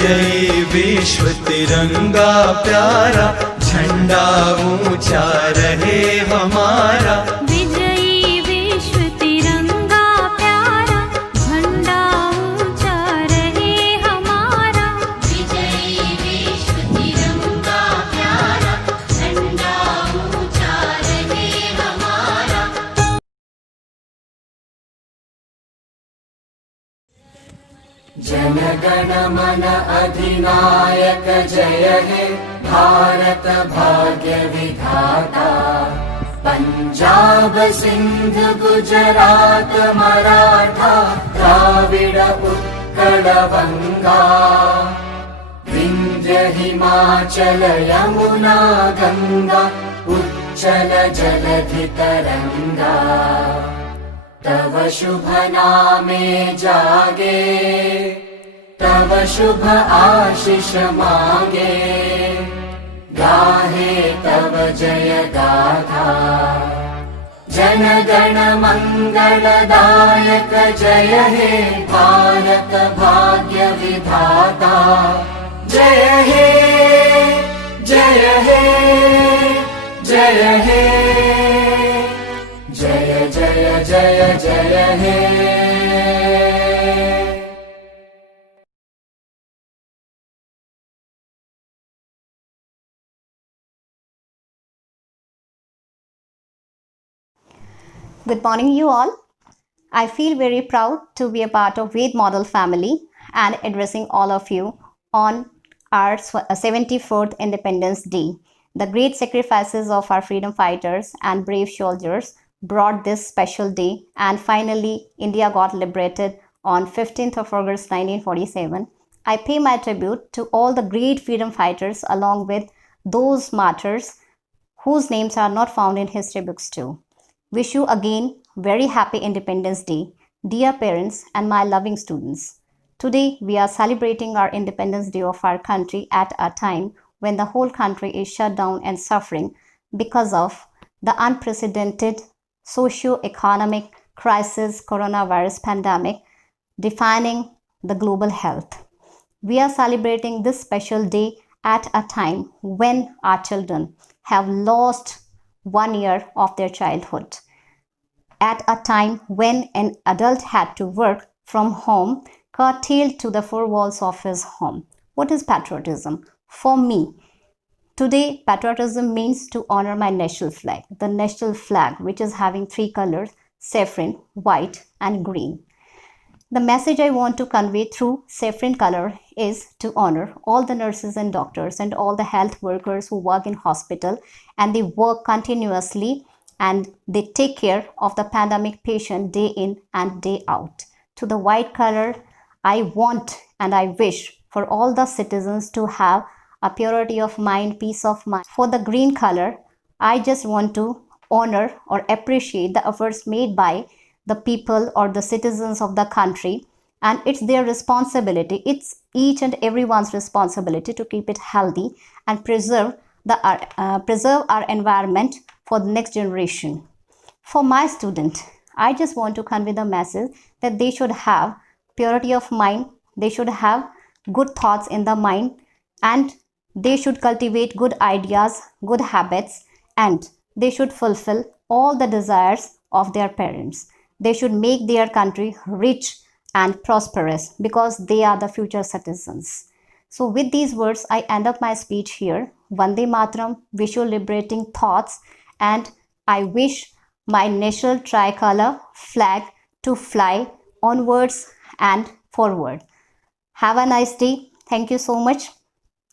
विजयी विश्व तिरंगा प्यारा, झंडा ऊंचा रहे हमारा। विजयी विश्व तिरंगा प्यारा, झंडा ऊंचा रहे हमारा। विजयी विश्व तिरंगा प्यारा, झंडा ऊंचा रहे हमारा। जन गण मन अधिनायक जय हे भारत भाग्य विधाता। पंजाब सिंध गुजरात मराठा, द्राविड उत्कल बंगा। विंध्य हिमाचल यमुना गंगा, उच्चल जलधि तरंगा। तव शुभ नामे जागे, तव शुभ आशीष मांगे। गाहे तव जय गाथा, जन गण मंगलदायक जय हे भारत भाग्य विधाता। जय हे जय हे जय हे, जय जय जय जय हे। Good morning, you all. I feel very proud to be a part of Ved Model family and addressing all of you on our 74th Independence Day. The great sacrifices of our freedom fighters and brave soldiers brought this special day, and finally India got liberated on 15th of August 1947. I pay my tribute to all the great freedom fighters along with those martyrs whose names are not found in history books too. Wish you again very happy Independence Day, dear parents and my loving students. Today we are celebrating our Independence Day of our country at a time when the whole country is shut down and suffering because of the unprecedented socio-economic crisis, coronavirus pandemic, defining the global health. We are celebrating this special day at a time when our children have lost 1 year of their childhood, at a time when an adult had to work from home, curtailed to the four walls of his home. What is patriotism? For me, today patriotism means to honor my national flag, the national flag which is having 3 colors, saffron, white and green. The message I want to convey through saffron color is to honor all the nurses and doctors and all the health workers who work in hospital, and they work continuously and they take care of the pandemic patient day in and day out. To the white color, I want and I wish for all the citizens to have a purity of mind, peace of mind. For the green color, I just want to honor or appreciate the efforts made by the people or the citizens of the country, and it's their responsibility, it's each and everyone's responsibility to keep it healthy and preserve our environment for the next generation. For my student, I just want to convey the message that they should have purity of mind, they should have good thoughts in the mind, and they should cultivate good ideas, good habits, and they should fulfill all the desires of their parents. They should make their country rich and prosperous because they are the future citizens. So with these words, I end up my speech here. Vande Mataram, wish you liberating thoughts, and I wish my national tricolor flag to fly onwards and forward. Have a nice day. Thank you so much.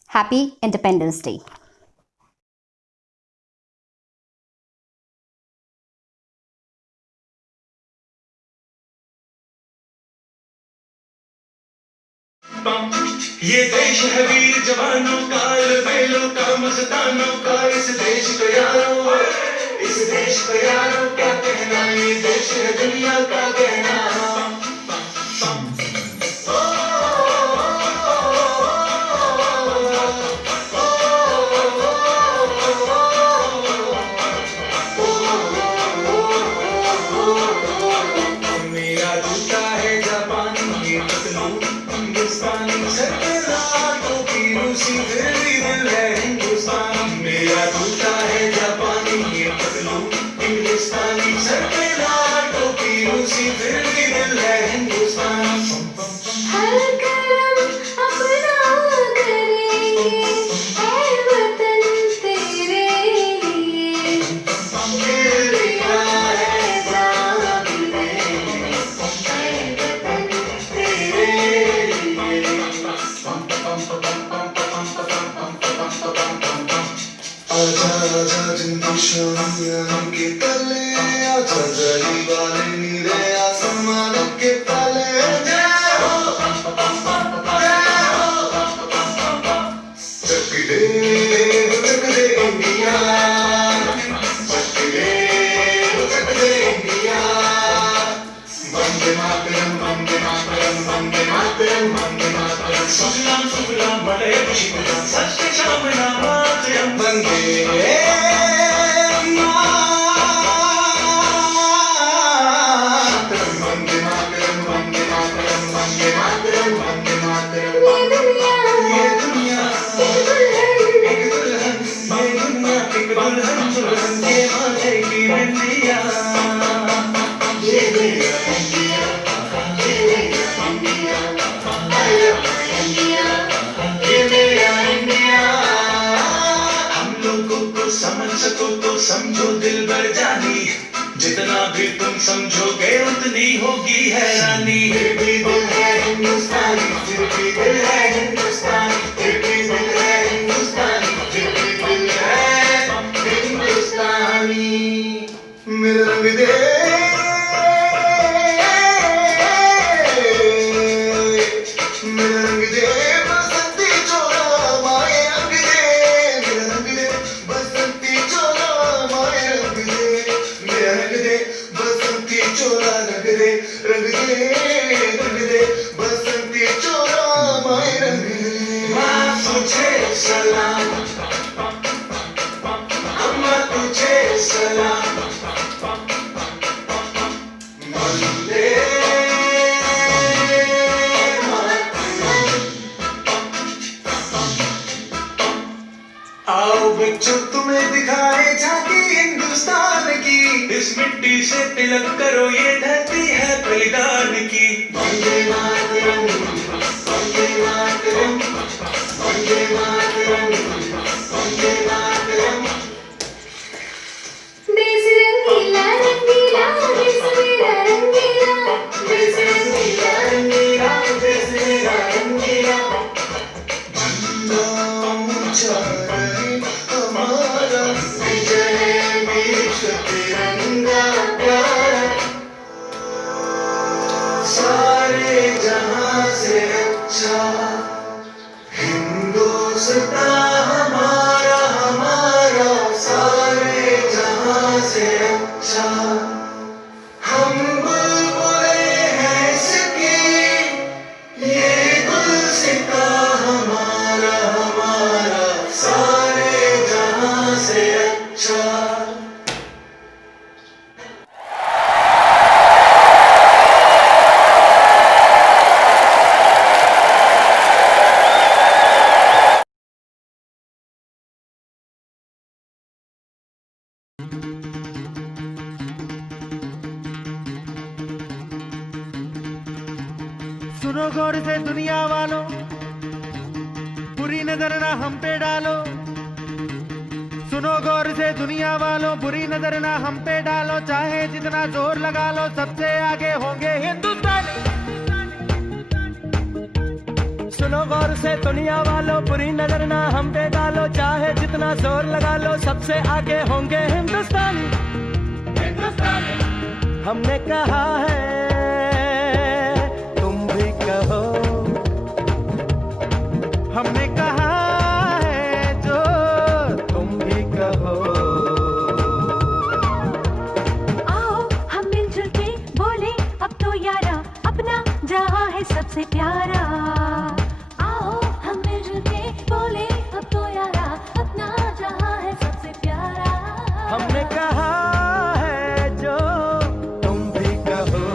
Happy Independence Day. ये देश है वीर जवानों का, बेलों का, मस्तानों का। इस देश को यारो, इस देश को यारो क्या कहना, ये देश है दुनिया का कहना। मेरा जूता है जापान, ये पतलून हिंदुस्तानी। रूसी फिर भी दिल है हिंदुस्तानी हर करम अपना करेंगे ऐ वतन तेरे लिए गिर लिया है जान देने ऐ वतन तेरे लिए आजा आजा जिंदगी शाम के तले आजा जली वाले नीले आसमान के तले जय हो चक दे इंडिया चक दे इंडिया वंदे मातरम वंदे मातरम वंदे मातरम वंदे मातरम सुफलाम सुफलाम बड़े खुशी सत्य शाम नामातरम वंदे समझ सको तो समझो दिल भर जानी जितना भी तुम समझोगे उतनी होगी हैरानी फिर भी दिल है हिंदुस्तानी फिर भी दिल है हिंदुस्तानी फिर भी दिल है हिंदुस्तानी फिर भी दिल है हिंदुस्तानी मेरा रंग दे मेरा रंग दे बसंती चोला माए रंग दे मेरा रंग दे बसंती चोला माए रंग दे मेरा रंग दे बसंती चोला रंग दे बसंती चोला माए रंग दे माँ तुझे सलाम अम्मा तुझे सलाम वंदे आओ बच्चों तुम्हें दिखाए झांकी हिंदुस्तान की इस मिट्टी से तिलक करो ये धरती है बलिदान की वंदे मातरम वंदे मातरम वंदे मातरम वंदे मातरम देश रंगीला रंगीला देश मेरा रंगीला देश रंगीला रंगीला देश मेरा रंगीला झंडा ऊंचा रहे हमारा विजय विश्व तिरंगा प्यारा सारे जहां से अच्छा हिंदुस्तान हमारा हमारा सारे जहां से अच्छा हम बुलबुले हैं इसकी ये गुलसिता हमारा हमारा सारे जहां से अच्छा सुनो गौर से दुनिया वालों, बुरी नजर ना हम पे डालो। सुनो गौर से दुनिया वालों, बुरी नजर ना हम पे डालो। चाहे जितना जोर लगा लो, सबसे आगे होंगे हिंदुस्तानी। सुनो गौर से दुनिया वालों, बुरी नजर ना हम पे डालो। चाहे जितना जोर लगा लो, सबसे आगे होंगे हिंदुस्तानी। हमने कहा है, हमने कहा है जो तुम भी कहो। आओ हम मिलजुल के बोले अब तो यारा, अपना जहां है सबसे प्यारा। आओ हम मिलजुल के बोले अब तो यारा, अपना जहां है सबसे प्यारा। हमने कहा है जो तुम भी कहो।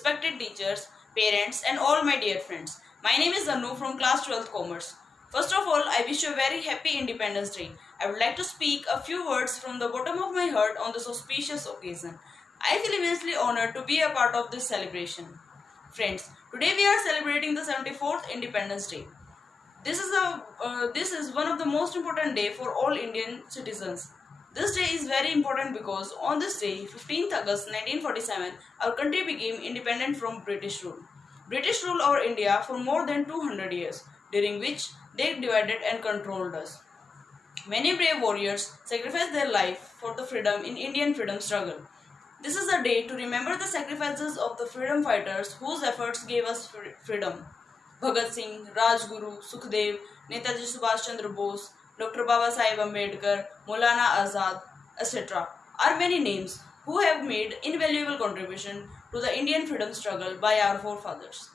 respected teachers, parents, and all my dear friends. My name is Anu from class 12th Commerce. First of all, I wish you a very happy Independence Day. I would like to speak a few words from the bottom of my heart on this auspicious occasion. I feel immensely honored to be a part of this celebration. Friends, today we are celebrating the 74th Independence Day. This is one of the most important day for all Indian citizens. This day is very important because on this day, 15th August 1947, our country became independent from British rule. British ruled over India for more than 200 years, during which they divided and controlled us. Many brave warriors sacrificed their life for the freedom in Indian freedom struggle. This is a day to remember the sacrifices of the freedom fighters whose efforts gave us freedom. Bhagat Singh, Rajguru, Sukhdev, Netaji Subhash Chandra Bose, Dr. Baba Sahib Ambedkar, Maulana Azad, etc. are many names who have made invaluable contribution to the Indian freedom struggle by our forefathers.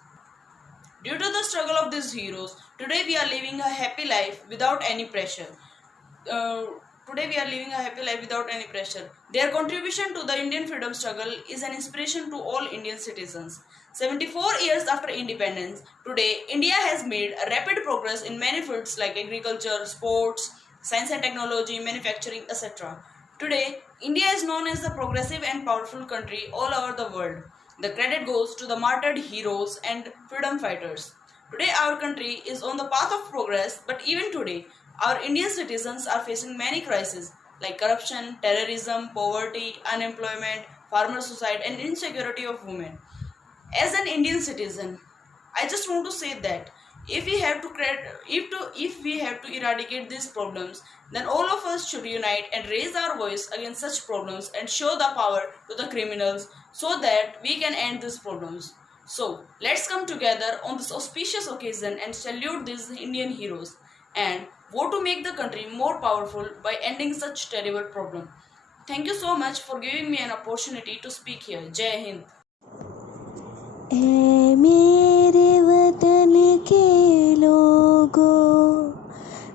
Due to the struggle of these heroes, today we are living a happy life without any pressure. Their contribution to the Indian freedom struggle is an inspiration to all Indian citizens. 74 years after independence, today India has made a rapid progress in many fields like agriculture, sports, science and technology, manufacturing, etc. Today, India is known as a progressive and powerful country all over the world. The credit goes to the martyred heroes and freedom fighters. Today, our country is on the path of progress, but even today, our Indian citizens are facing many crises like corruption, terrorism, poverty, unemployment, farmer suicide, and insecurity of women. As an Indian citizen, I just want to say that if we have to eradicate these problems, then all of us should unite and raise our voice against such problems and show the power to the criminals so that we can end these problems. So, let's come together on this auspicious occasion and salute these Indian heroes and vote to make the country more powerful by ending such terrible problem. Thank you so much for giving me an opportunity to speak here. Jai Hind. ऐ मेरे वतन के लोगों,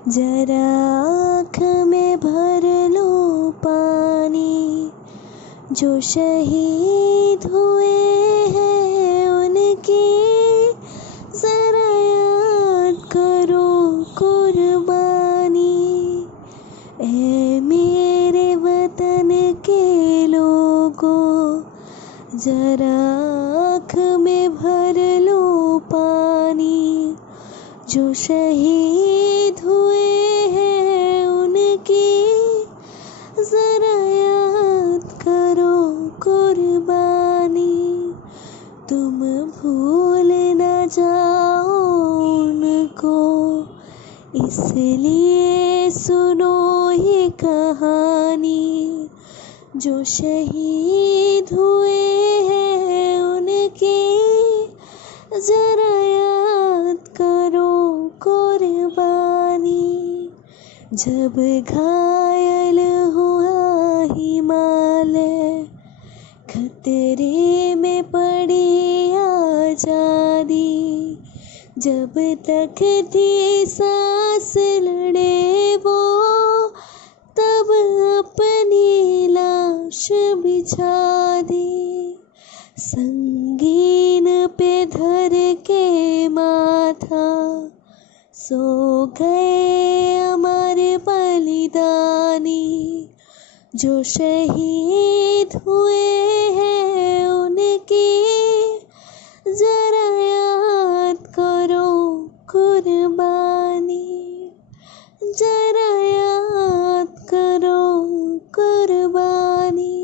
जरा आँख में भर लो पानी। जो शहीद हुए हैं उनकी जरा याद करो कुर्बानी। ऐ मेरे वतन के लोगों, जरा आँख में भर लो पानी। जो शहीद हुए हैं उनकी जरा याद करो कुर्बानी। तुम भूल न जाओ उनको, इसलिए सुनो ये कहानी। जो शहीद हुए हैं उनकी जरा याद करो कुर्बानी। जब घायल हुआ हिमालय, खतरे में पड़ी आजादी। जब तक थी सांस लड़े वो, तब अपनी लाश बिछा दी। संगीन पे धर के माथा, सो गए अमर बलिदानी। जो शहीद हुए हैं उनकी जरा याद करो कुर्बानी। जरा याद करो कुर्बानी।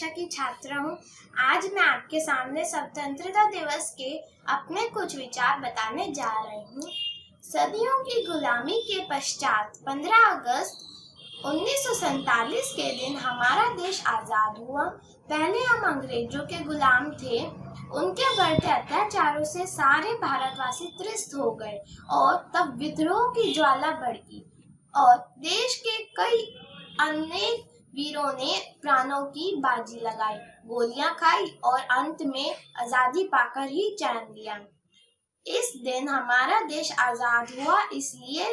कक्षा की छात्रा हूँ। आज मैं आपके सामने स्वतंत्रता दिवस के अपने कुछ विचार बताने जा रही हूँ। सदियों की गुलामी के पश्चात 15 अगस्त 1947 के दिन हमारा देश आजाद हुआ। पहले हम अंग्रेजों के गुलाम थे। उनके बढ़ते अत्याचारों से सारे भारतवासी त्रस्त हो गए और तब विद्रोह की ज्वाला भड़की और देश के कई अनेक वीरों ने प्राणों की बाजी लगाई, गोलियां खाई और अंत में आजादी पाकर ही चैन लिया। इस दिन हमारा देश आजाद हुआ, इसलिए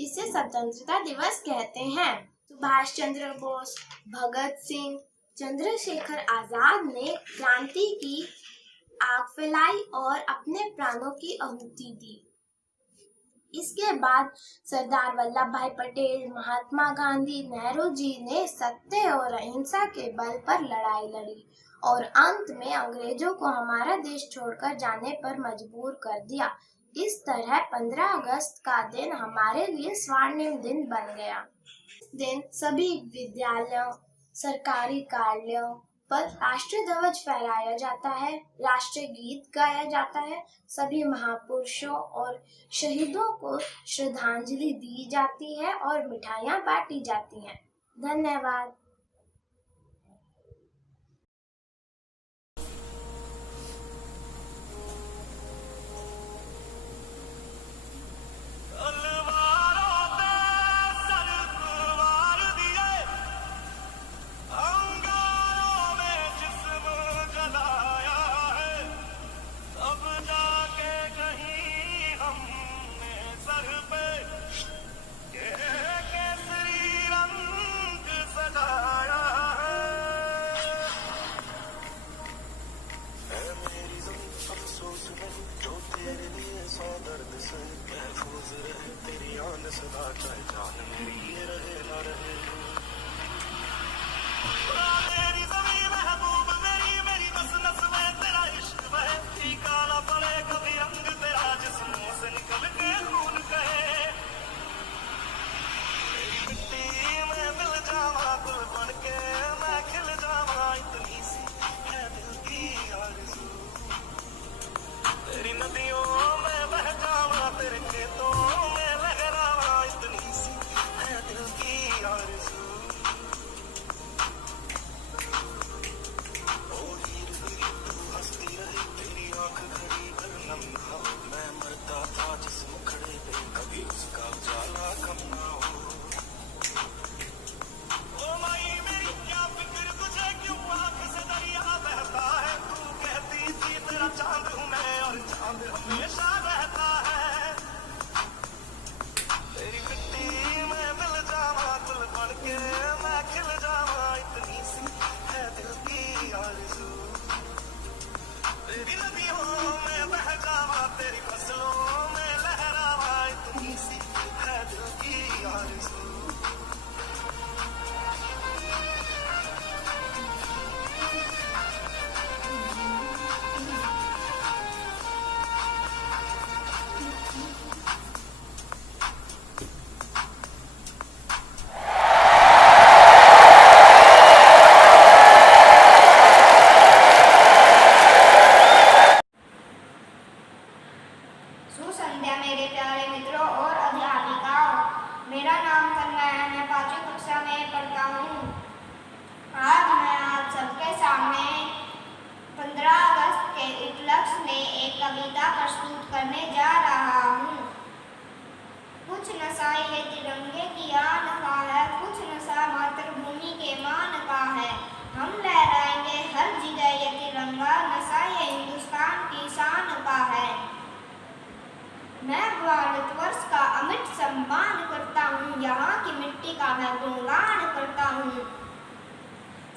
इसे स्वतंत्रता दिवस कहते हैं। सुभाष चंद्र बोस, भगत सिंह, चंद्रशेखर आजाद ने क्रांति की आग फैलाई और अपने प्राणों की आहुति दी। इसके बाद सरदार वल्लभ भाई पटेल, महात्मा गांधी, नेहरू जी ने सत्य और अहिंसा के बल पर लड़ाई लड़ी और अंत में अंग्रेजों को हमारा देश छोड़कर जाने पर मजबूर कर दिया। इस तरह 15 अगस्त का दिन हमारे लिए स्वर्णिम दिन बन गया। इस दिन सभी विद्यालयों, सरकारी कार्यालयों पर राष्ट्रीय ध्वज फहराया जाता है, राष्ट्रीय गीत गाया जाता है, सभी महापुरुषों और शहीदों को श्रद्धांजलि दी जाती है और मिठाइयाँ बांटी जाती हैं। धन्यवाद। संध्या मेरे प्यारे मित्रों और अध्यापिकाओं, मेरा नाम तन्मय है। मैं 5वीं कक्षा में पढ़ता हूँ। आज मैं आप सबके सामने 15 अगस्त के उपलक्ष्य में एक कविता प्रस्तुत करने जा रहा हूँ। कुछ नशा ये तिरंगे की आन का है, कुछ नशा मातृभूमि के मान का है। हम लहराएंगे हर जगह ये तिरंगा, नशा ये हिंदुस्तान की शान का है। मैं भारतवर्ष का अमिट सम्मान करता हूँ, यहाँ की मिट्टी का मैं गुणगान करता हूँ।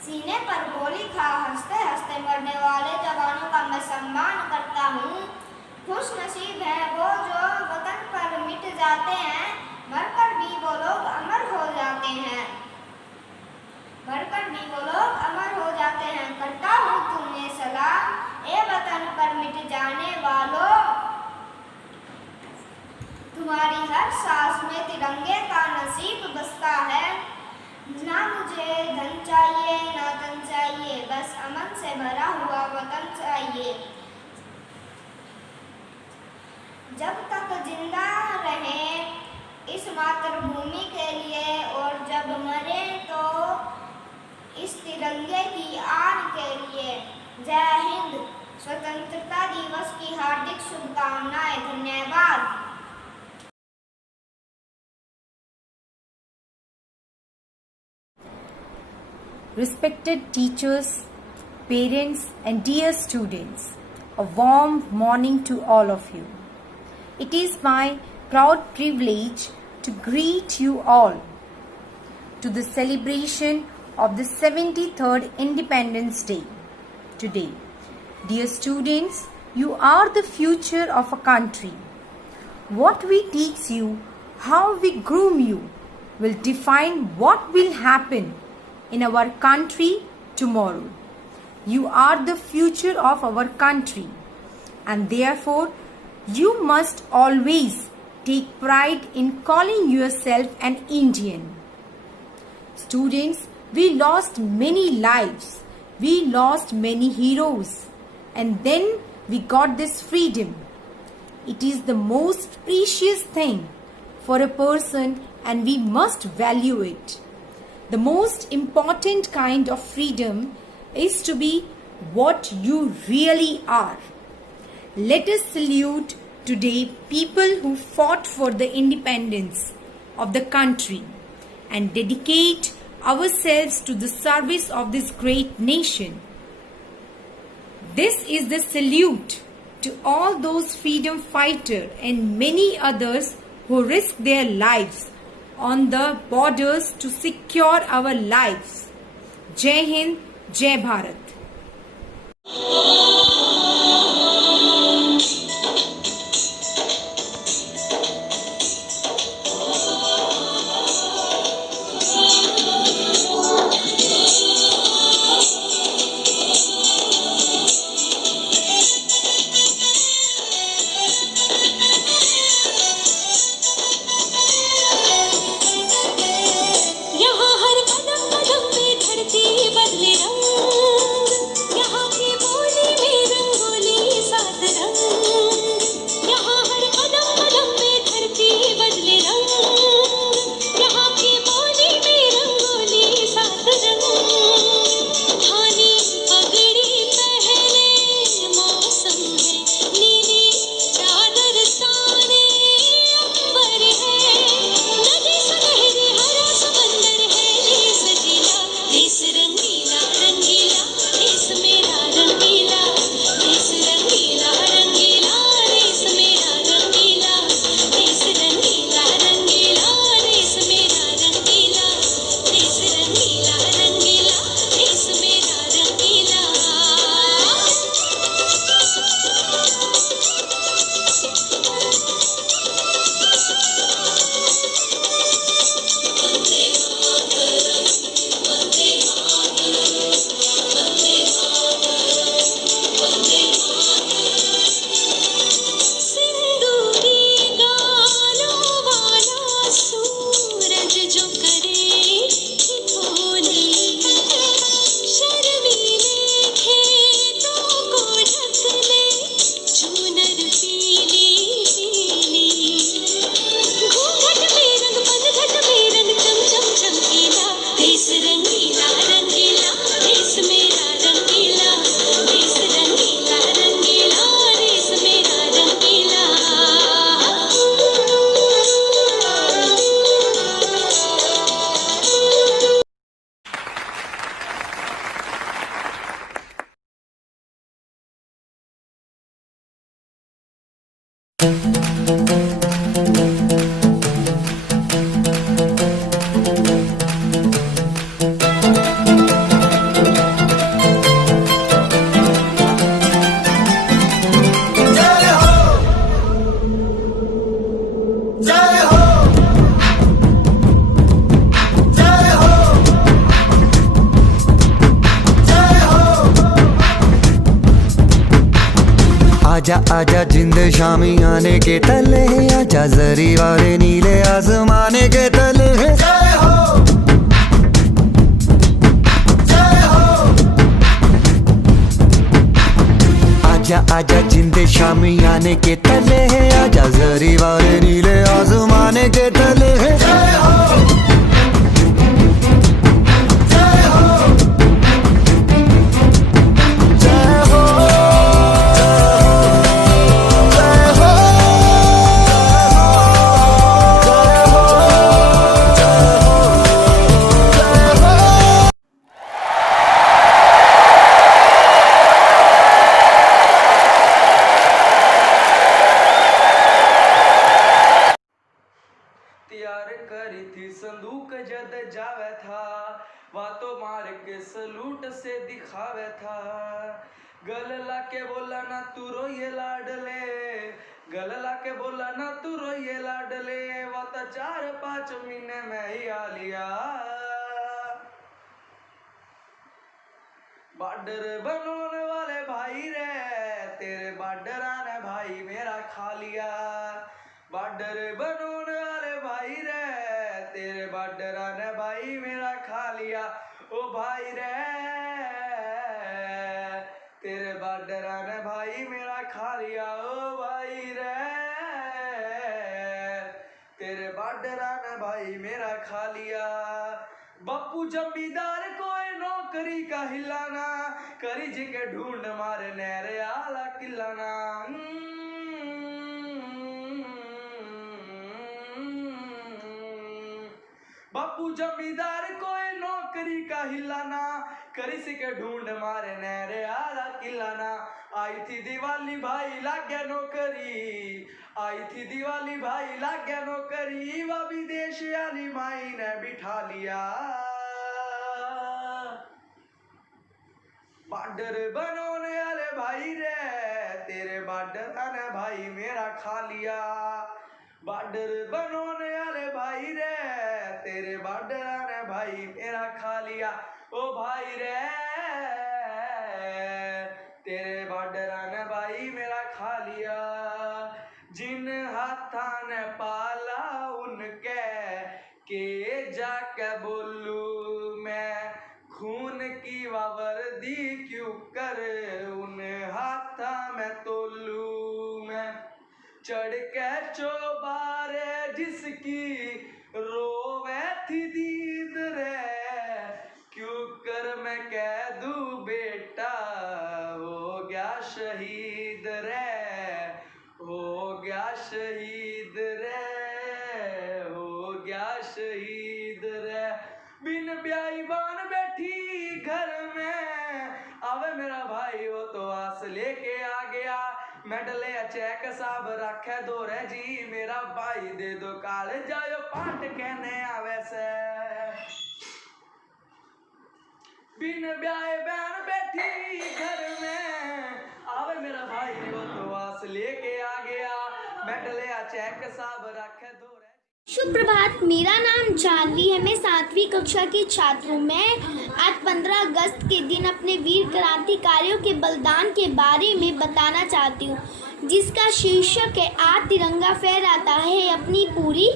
सीने पर गोली खा हंसते हंसते मरने वाले जवानों का मैं सम्मान करता हूँ। खुश नसीब है वो जो वतन पर मिट जाते हैं, मरकर भी वो लोग अमर हो जाते हैं। मरकर भी वो लोग अमर हो जाते हैं। करता हूँ तुम्हें सलाम, ए वतन पर मिट जाने वालों। तुम्हारी हर सांस में तिरंगे का नसीब बसता है। ना मुझे धन चाहिए ना तन चाहिए, बस अमन से भरा हुआ वतन चाहिए। जब तक जिंदा रहे इस मातृभूमि के लिए और जब मरे तो इस तिरंगे की आन के लिए। जय हिंद। स्वतंत्रता दिवस की हार्दिक शुभकामनाएं। धन्यवाद। Respected teachers, parents and dear students, a warm morning to all of you. It is my proud privilege to greet you all to the celebration of the 73rd Independence Day today. Dear students, you are the future of a country. What we teach you, how we groom you, will define what will happen in our country tomorrow. You are the future of our country, and therefore you must always take pride in calling yourself an Indian. Students, we lost many lives, we lost many heroes, and then we got this freedom. It is the most precious thing for a person, and we must value it. The most important kind of freedom is to be what you really are. Let us salute today people who fought for the independence of the country and dedicate ourselves to the service of this great nation. This is the salute to all those freedom fighters and many others who risk their lives on the borders to secure our lives. Jai Hind, Jai Bharat. आजा आजा जिंद शामी आने के तले, आजा जरी वाले नीले आसमाने के तले। जय हो आजा आजा जिंदे शामी आने के तले है, आजा जरी वाले नीले आसमाने के तले है। जय हो जय हो जय हो जय हो तैयार करी थी संदूक जद जावे था, वातो मार के सलूट से दिखावे था। गल लाके बोला ना तू रोइए लाडले, गल लाके बोला ना तू रोइए लाडले, वाता 4-5 महीने में ही आ लिया। बॉर्डर बनोने वाले भाई रे, तेरे बॉर्डर आने भाई मेरा खा लिया। बॉर्डर बनोने वाले भाई रे, तेरे बॉर्डर आने भाई मेरा खा लिया। ओ भाई रे तेरे बॉर्डर आने भाई मेरा खा लिया। ओ भाई रे तेरे बॉर्डर आने भाई मेरा खा लिया। बापू जमींदार कोई नौकरी का हिलाना, करी जी के ढूंढ मारे नहरे आला किलाना। बापू जमींदार कोई नौकरी का हिलाना, करी सी के ढूंढ मारे नहरे आला किलाना। आई थी दिवाली भाई लाग गया नौकरी, आई थी दिवाली भाई लाग गया नौकरी, वह विदेश वाली माई ने बिठा लिया। बॉर्डर बनोने वाले भाई रे, तेरे बॉर्डर आने भाई मेरा खा लिया। बॉर्डर बनोने वाले भाई रे, तेरे बॉर्डर आने भाई मेरा खा लिया। ओ भाई रे तेरे बॉर्डर आने भाई मेरा खा लिया। जिन हाथा ने पाला उनके के जाके बोलू मैं, खून की वर्दी क्यों कर उन हाथा में तोलू मैं। चढ़ के चौबारे जिसकी रोवे थी दीद रे, क्यों कर मैं कह दूं बेटा हो गया शहीद रे, हो गया शहीद रे, हो गया शहीद रे। बिन ब्याई बान बैठी घर में, आवे मेरा भाई वो तो आस लेके आ गया। मेडले चेक साहब रखे दो रे जी, मेरा भाई दे दो काल जायो पाट कहने आवे से। बिन ब्याए बहन बैठी घर में, आवे मेरा भाई वो तो आस लेके आ गया। मेडले चेक साहब रखे दो रे। शुभ प्रभात, मेरा नाम जानवी है। मैं 7वीं कक्षा की छात्र हूँ। मैं आज 15 अगस्त के दिन अपने वीर क्रांतिकारियों के बलिदान के बारे में बताना चाहती हूँ, जिसका शीर्षक है आज तिरंगा फहराता है अपनी पूरी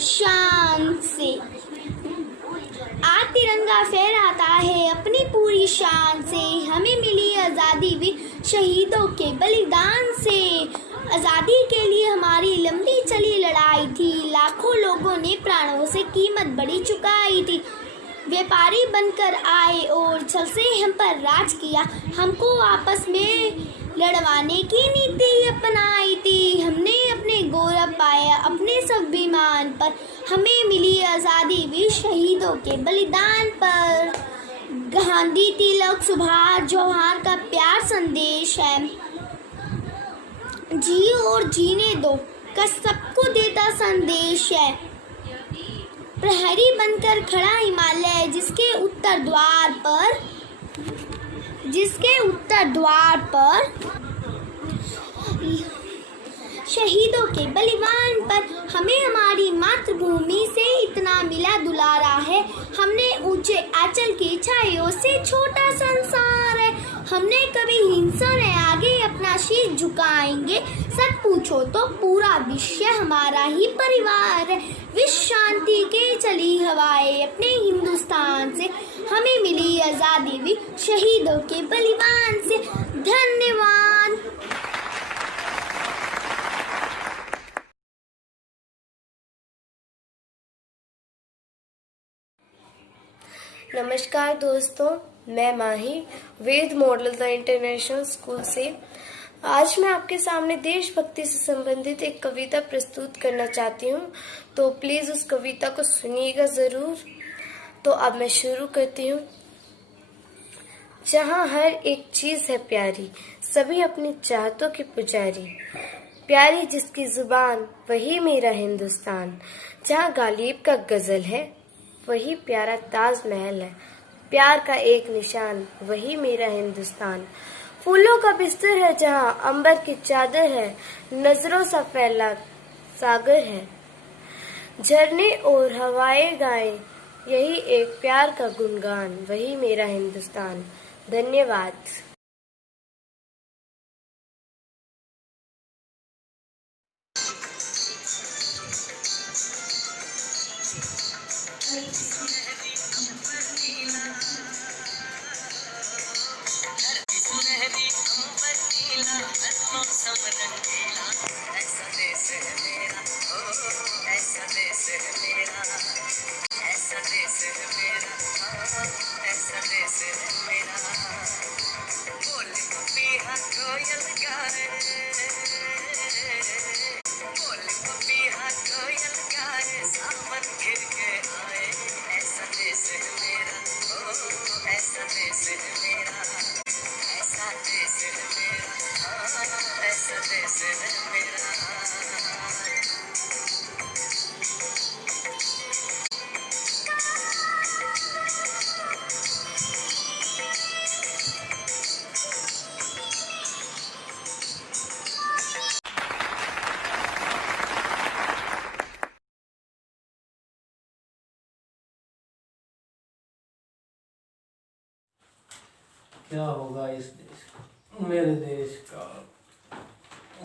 शान से। आज तिरंगा फहराता है अपनी पूरी शान से, हमें मिली आज़ादी भी शहीदों के बलिदान से। आज़ादी के लिए हमारी लंबी चली लड़ाई थी, लाखों लोगों ने प्राणों से कीमत बड़ी चुकाई थी। व्यापारी बनकर आए और छल से हम पर राज किया, हमको आपस में लड़वाने की नीति अपनाई थी। हमने अपने गौरव पाया अपने स्वाभिमान पर, हमें मिली आज़ादी भी शहीदों के बलिदान पर। गांधी, तिलक, सुभाष, जौहर का प्यार संदेश है, जियो और जीने दो का सबको देता संदेश है। प्रहरी बनकर खड़ा हिमालय, जिसके उत्तर द्वार पर शहीदों के बलिदान पर हमें हमारी मातृभूमि से इतना मिला दुलारा है। हमने ऊंचे आंचल की छायों से छोटा संसार है, हमने कभी हिंसा ने आगे अपना शीश झुकाएंगे। सच पूछो तो पूरा विश्व हमारा ही परिवार है। विश्व शांति के चली हवाएं अपने हिंदुस्तान से, हमें मिली आज़ादी भी शहीदों के बलिदान से। धन्यवाद। नमस्कार दोस्तों, मैं माही वेद मॉडल द इंटरनेशनल स्कूल से। आज मैं आपके सामने देशभक्ति से संबंधित एक कविता प्रस्तुत करना चाहती हूँ, तो प्लीज़ उस कविता को सुनिएगा ज़रूर। तो अब मैं शुरू करती हूँ। जहाँ हर एक चीज़ है प्यारी, सभी अपनी चाहतों की पुजारी, प्यारी जिसकी जुबान वही मेरा हिंदुस्तान। जहाँ गालिब का गज़ल है, वही प्यारा ताजमहल है, प्यार का एक निशान वही मेरा हिंदुस्तान। फूलों का बिस्तर है जहाँ अंबर की चादर है, नजरों सा फैला सागर है, झरने और हवाएं गाएं यही एक प्यार का गुणगान वही मेरा हिंदुस्तान। धन्यवाद। क्या होगा इस देश का, मेरे देश का।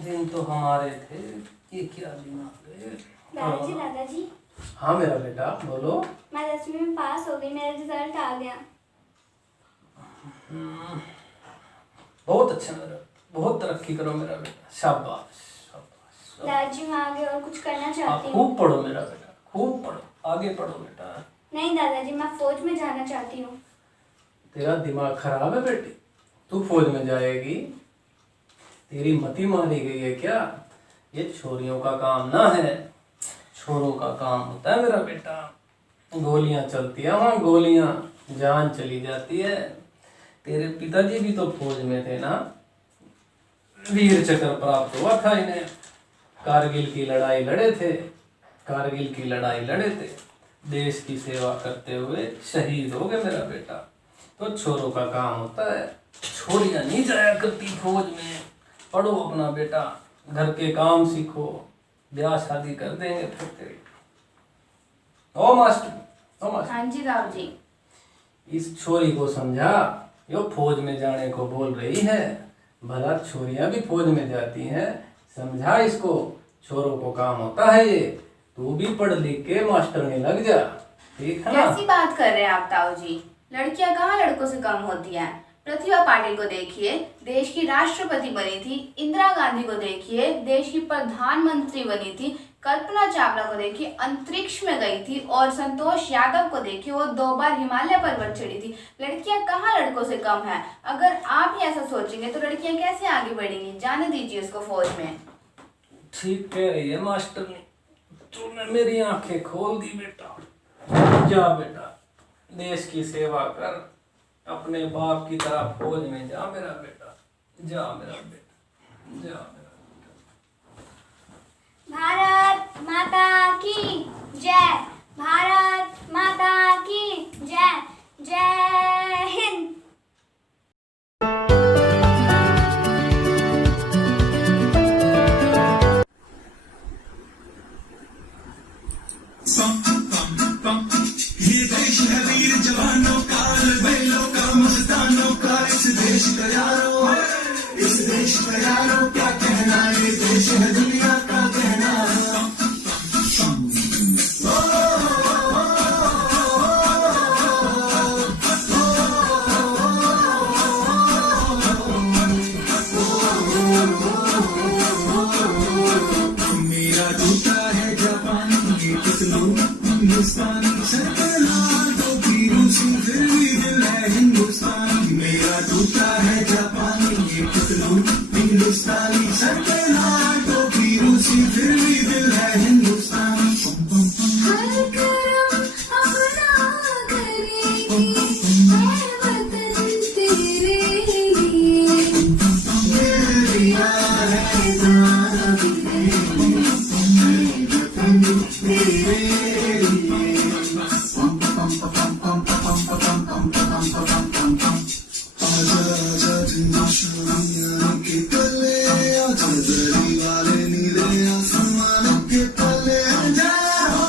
दिन तो हमारे थे, ये क्या दिन आ गए। दादाजी हाँ मेरा बेटा बोलो। मैं 10वीं में पास हो गई, मेरा रिजल्ट आ गया। बहुत अच्छा, मेरा बहुत तरक्की करो मेरा बेटा, शाबाश शाबाश। दादाजी मैं आगे और कुछ करना चाहती हूँ। खूब पढ़ो मेरा बेटा, खूब पढ़ो, आगे पढ़ो बेटा। नहीं दादाजी, मैं फौज में जाना चाहती हूँ। तेरा दिमाग खराब है बेटी, तू फौज में जाएगी? तेरी मति मारी गई है क्या? ये छोरियों का काम ना है, छोरों का काम होता है मेरा बेटा। गोलियां चलती है वहाँ, गोलियां, जान चली जाती है। तेरे पिताजी भी तो फौज में थे ना, वीर चक्र प्राप्त हुआ था इन्हें, कारगिल की लड़ाई लड़े थे, कारगिल की लड़ाई लड़े थे, देश की सेवा करते हुए शहीद हो गए मेरा बेटा। तो छोरों का काम होता है, छोरियां नहीं जाया करती फौज में। पढ़ो अपना बेटा, घर के काम सीखो, ब्याह शादी कर देंगे फिर तेरी। ओ मास्टर, ओ मास्टर। हाँ जी राव जी। इस छोरी को समझा, यो फौज में जाने को बोल रही है, भला छोरियां भी फौज में जाती हैं, समझा इसको, छोरों को काम होता है ये। तू भी पढ़ लिख के मास्टर में लग जा, ठीक है ना? कैसी बात कर रहे हैं आप ताऊ जी, लड़कियां कहाँ लड़कों से कम होती हैं। प्रतिभा पाटिल को देखिए, देश की राष्ट्रपति बनी थी। इंदिरा गांधी को देखिए, देश की प्रधानमंत्री बनी थी। कल्पना चावला को देखिए, अंतरिक्ष में गई थी। और संतोष यादव को देखिए, वो 2 बार हिमालय पर्वत चढ़ी थी। लड़कियां कहाँ लड़कों से कम हैं। अगर आप ही ऐसा सोचेंगे तो लड़कियां कैसे आगे बढ़ेंगी। जाने दीजिए उसको फौज में। ठीक कह रही है मास्टर ने, तूने मेरी आंखें खोल दी बेटा। जा बेटा, देश की सेवा कर, अपने बाप की तरह फौज में जा मेरा बेटा, जा मेरा बेटा, जा मेरा बेटा। भारत माता की जय, भारत माता की जय, जय हिंद। ये देश है वीर जवानों का, बैलों का, मस्तानों का, इस देश का यारो, इस देश का यारो क्या कहना, ये देश है दुनिया का कहना। मेरा जूता है जापानी, ये कितनों हिंदुस्तानी, सर पे लाल टोपी रूसी, फिर हिंदुस्तानी सर पे लाल टोपी रूसी फिर भी दिल है हिंदुस्तानी हर करम अपना करेगी है वतन तेरे लिए दिल दिया है जान तेरे लिए आजा आजा दुनिया के तले आजा दरी वाले नीले आसमान के तले जाओ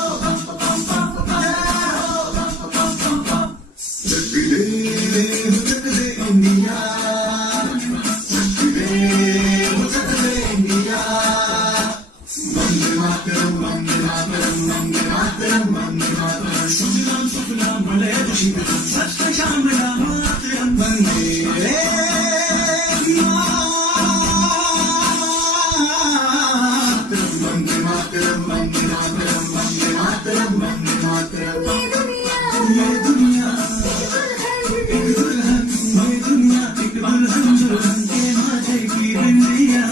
जग दे इंडिया जग दे इंडिया वंदे मातरम वंदे मातरम वंदे मातरम वंदे मातरम सुखनाम सुखनाम भले खुशी सच का शाम मातरम वंदे ये दुनिया एक दुल्हन ये दुनिया एक दुल्हन दुल्हन के माथे की बिंदिया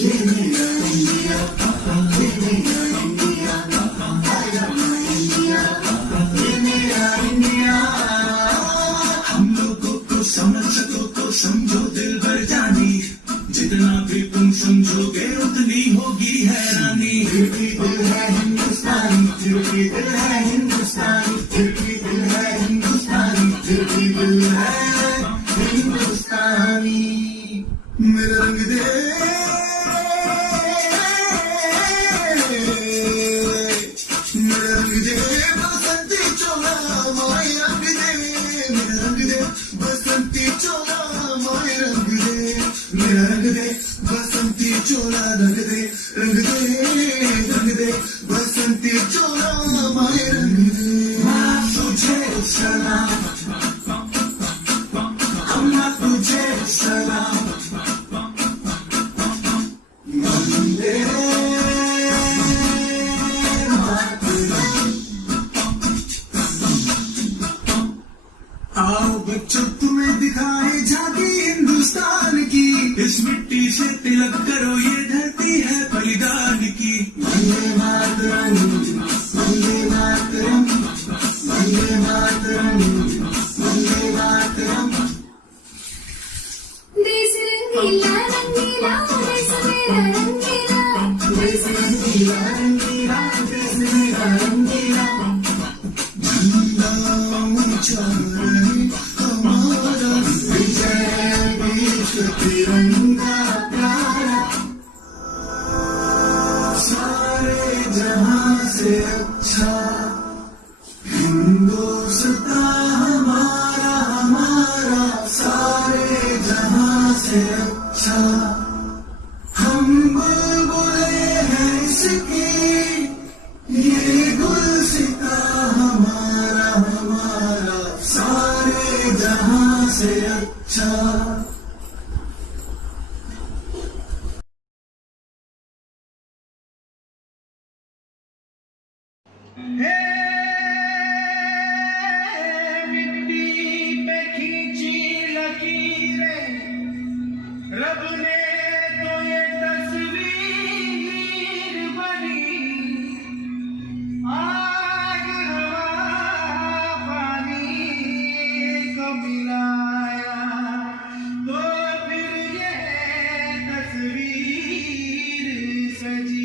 ये मेरा इंडिया ये मेरा इंडिया आया इंडिया ये मेरा इंडिया हम लोगों को समझ सको तो समझो दिल भर जानी जितना भी तुम समझोगे उतनी होगी हैरानी फिर भी दिल है हिंदुस्तानी फिर भी दिल है हिंदुस्तानी फिर भी दिल है हिंदुस्तानी फिर भी दिल है हिंदुस्तानी मेरा रंग दे मेरा रंग दे बसंती चोला माय रंग दे मेरा रंग दे बसंती चोला माय रंग दे मेरा रंग दे बसंती चोला रंग दे रंग दे बसंती चोला माय रंग दे माँ तुझे सलाम अम्मा तुझे सलाम वंदे आओ बच्चों तुम्हें दिखाए झांकी हिंदुस्तान की इस मिट्टी से तिलक करो ये धरती है बलिदान की वंदे मातरम वंदे मातरम वंदे मातरम वंदे मातरम देश रंगीला रंगीला देश मेरा रंगीला देश रंगीला रंगीला देश मेरा रंगीला झंडा ऊंचा रहे हमारा विजय विश्व तिरंगा प्यारा सारे जहां से अच्छा हिंदुस्तान हमारा हमारा सारे जहां से अच्छा हम बुलबुले हैं इसकी ये गुलसिता हमारा हमारा सारे जहां से अच्छा मिट्टी पे खींची लकीरें रब ने तो ये तस्वीर बनी आग हवा पानी को मिलाया तो फिर ये तस्वीर सजी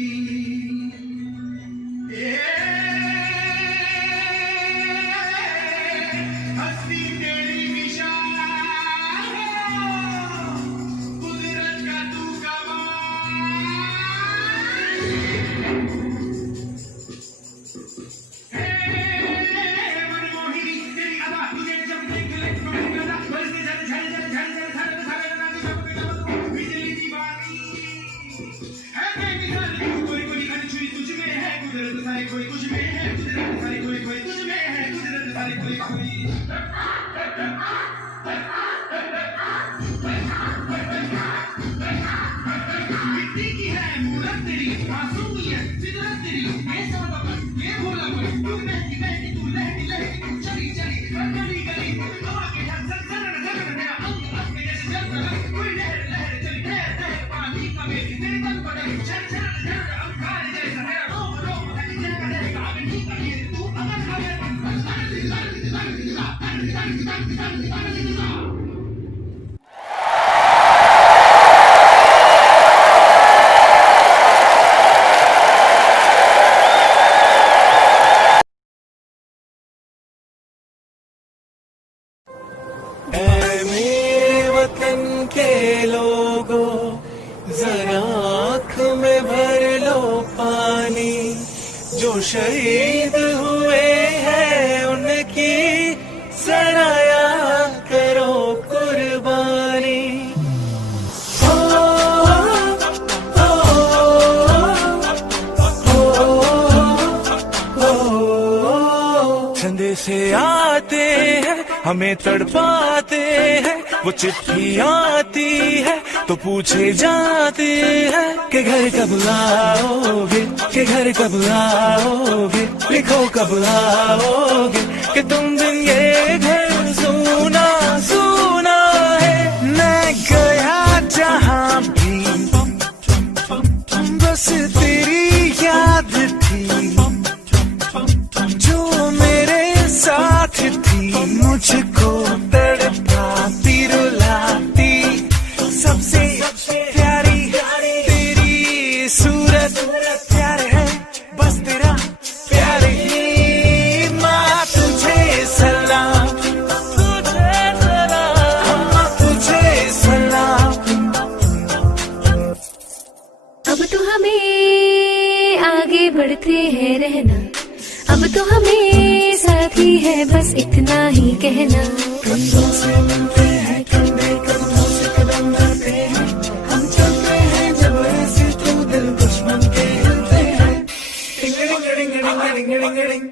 हस्ती तेरी निशान कुदरत का तू मनमोहिनी तेरी अदा तुझे जब देख ले बरसते झल झल झल झल झल झल बिजली की बाती है बेमिसाल कोई कोई अनछुई तुझ में है कुदरत सारी कोई कुछ में है कुदरत सारी कोई कोई तुझ में है कुदरत सारी कोई कोई मिट्टी की है मूरत तेरी मासूमियत फितरत तेरी ये सबक ये भोलापन तू महकी महकी तू लहकी लहकी तू चली चली गली गली हवा के झल झल झल झल मेरा अंग अंग जैसे जल कोई लहर लहर जरा आँख में भर लो पानी, जो शहीद हुए हैं उनकी जरा याद करो कुर्बानी। संदेशे आते हैं हमें तड़पाते हैं, वो चिट्ठी आती है तो पूछे जाते हैं कि घर कब आओगे, कि घर कब आओगे, लिखो कब आओगे, कि तुम दिन ये घर सुना सुना है। मैं गया जहाँ भी बस तेरी याद थी, जो मेरे साथ थी, मुझको तड़पाती रुलाती, सबसे प्यारी तेरी सूरत, प्यार है बस तेरा प्यार ही। माँ तुझे सलाम, तुझे सलाम, माँ तुझे सलाम। अब तो हमें आगे बढ़ते हैं रहना, अब तो हमें साथी है बस इतना ही कहना। कंधों से मिलते हैं, कंधे कंधों से कदम बढ़ते हैं, हम चलते हैं जब ऐसे तो दिल दुश्मन के हिलते हैं। डिंग डिंग डिंग डिंग डिंग डिंग डिंग।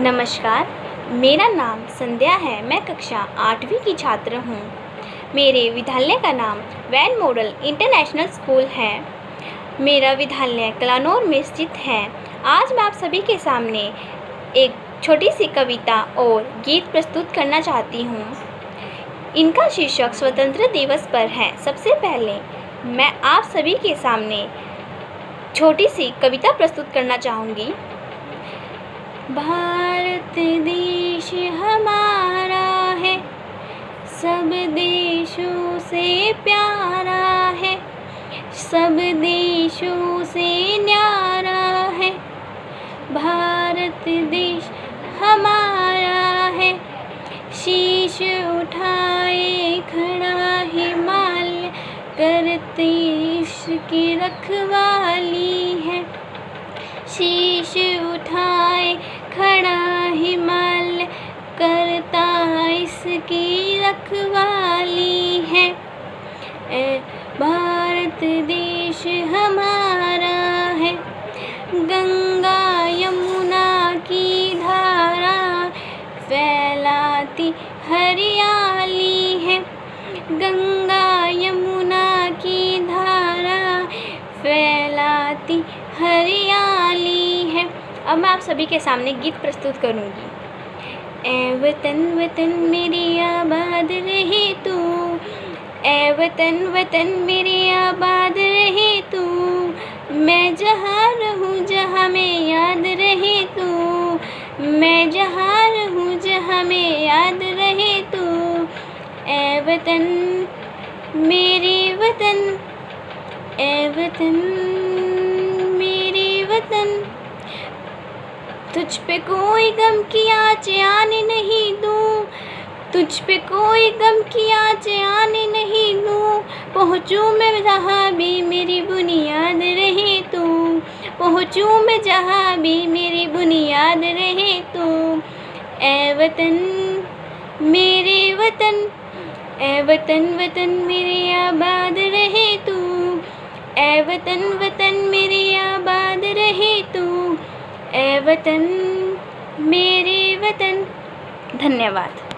नमस्कार, मेरा नाम संध्या है। मैं कक्षा 8वीं की छात्र हूँ। मेरे विद्यालय का नाम वैन मॉडल इंटरनेशनल स्कूल है। मेरा विद्यालय कलानौर में स्थित है। आज मैं आप सभी के सामने एक छोटी सी कविता और गीत प्रस्तुत करना चाहती हूँ। इनका शीर्षक स्वतंत्रता दिवस पर है। सबसे पहले मैं आप सभी के सामने छोटी सी कविता प्रस्तुत करना चाहूँगी। भारत देश हमारा है, सब देशों से प्यारा है, सब देशों से न्यारा है। भारत देश हमारा है, शीश उठाए खड़ा हिमालय, करते इसकी रखवाली है। शीश उठाए खड़ा हिमालय, करता इसकी रखवाली है। भारत देश हमारा है, गंगा यमुना की धारा फैलाती हरियाली है। गंगा यमुना की धारा फैलाती हरियाली है। अब मैं आप सभी के सामने गीत प्रस्तुत करूंगी। ए वतन वतन मेरी आबाद रहे तू, ए वतन वतन मेरी आबाद रहे तू, मैं जहाँ रहूँ जहाँ में याद रहे तू, मैं जहाँ रहूँ जहाँ में याद रहे तू। ए वतन मेरी वतन, ए ऐ वतन मेरे वतन, तुझ पे कोई गम की आँच आने नहीं दूँ, तुझ पे कोई गम की आँच आने नहीं दूँ। पहुँचूँ मैं जहाँ भी मेरी बुनियाद रहे तू, पहुँचूँ मैं जहाँ भी मेरी बुनियाद रहे तू। ऐ वतन मेरे वतन, ऐ वतन वतन मेरे आबाद रहे तू, ऐ वतन वतन मेरे आबाद रहे तू, ऐ वतन मेरे वतन। धन्यवाद।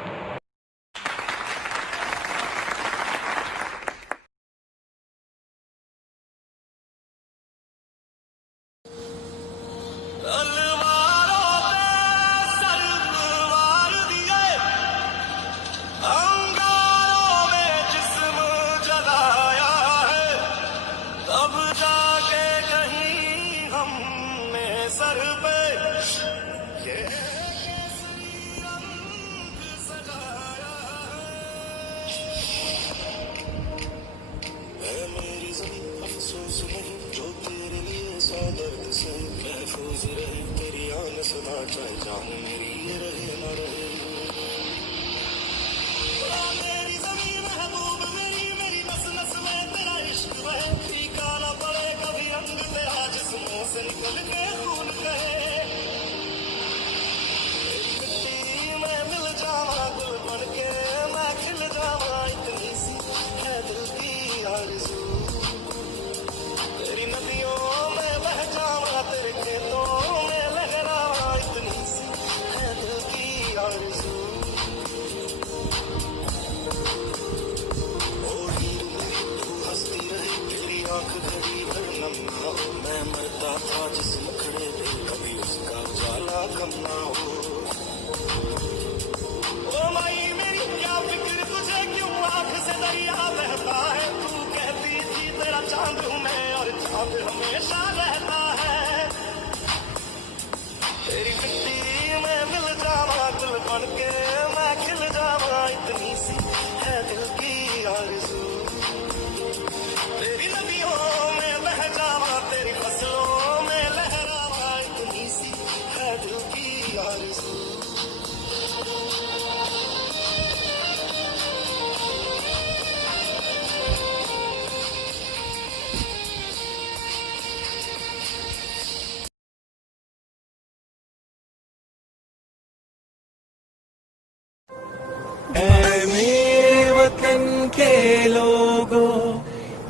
ऐ मेरे वतन के लोगों,